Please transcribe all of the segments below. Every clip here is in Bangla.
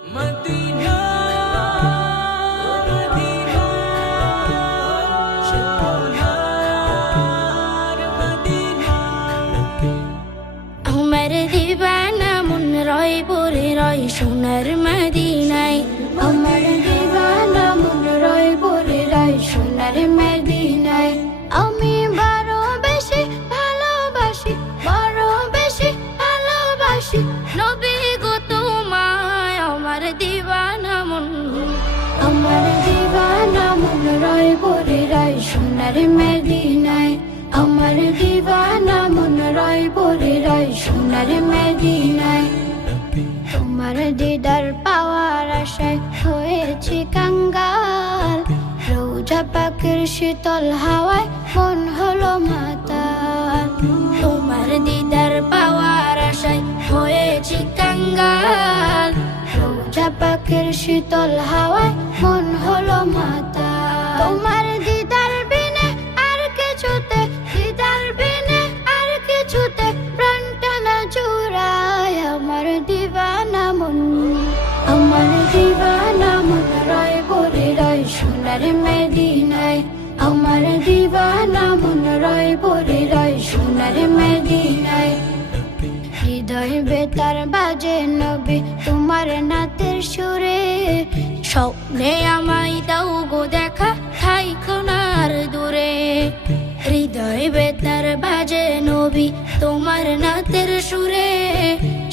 মদিনা মদিনা সোনার মদিনা আমার দিবানা মন রয় পরে রয় সোনার মদিনায় আমার দিবানা মন রয় পরে রয় সোনার মদিনায় আমি বড় বেশি ভালোবাসি বড় বেশি ভালোবাসি নবী গো তোমায় আমার দিবানা মন রয় পরে রয় সোনার মদিনায় আমার দিবানা মন রয় পরে রয় সোনার মদিনায় তোমার দিদার পাওয়ার আশায় হয়েছি কাঙ্গাল রোজা পাকের শীতল হাওয়ায় মন হলো মাতাল তোমার দিদার পাওয়ার আশায় হয়েছি কাঙ্গাল রোজা পাকের শীতল হাওয়ায় মন হলো মাতাল তোমার দিদার বিনে আর কিছুতে দিদার বিনে আর কিছুতে প্রাণটা না জুড়ায় আমার দিবানা মন রয় পরে রয় সোনার মদিনায় আমার দিবানা মন রয় পরে রয় সোনার মদিনায় হৃদয় বেতার বাজে নবী তোমার নাতের সুরে স্বপ্নে আমায় দাও গো দেখা থাইকো না আর দূরে হৃদয় বেতার বাজে নবী তোমার নাতের সুরে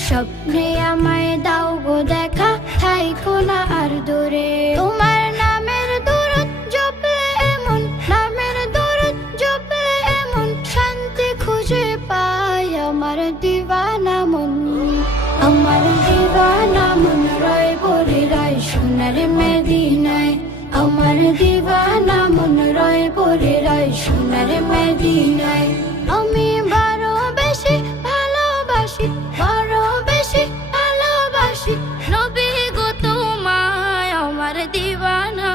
স্বপ্নে আমায় দাও গো দেখা থাইকো না আর দূরে তোমার নামের দরুদ জপলে এমন নামের দরুদ জপলে এমন শান্তি খুঁজে পাই আমার দিবানা মন রয় পরে রয় সোনার মদিনায় আমার দিবানা মন রয় পরে রয় সোনার মদিনায় আমি বড় বেশি ভালোবাসি বড় বেশি ভালোবাসি নবী গো তোমায় আমার দিবানা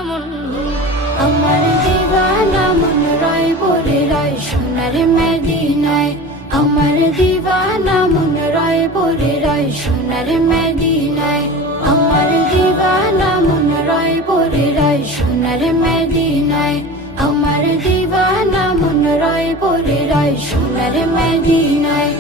মন রয় পরে রয় সোনার মদিনায় আমার দিবানা মন রয় পরে রয় সোনার মদিনায় আমার দিবানা মন রয় পরে রয় সোনার মদিনায় আমার দিবানা মন রয় পরে রয় সোনার মদিনায়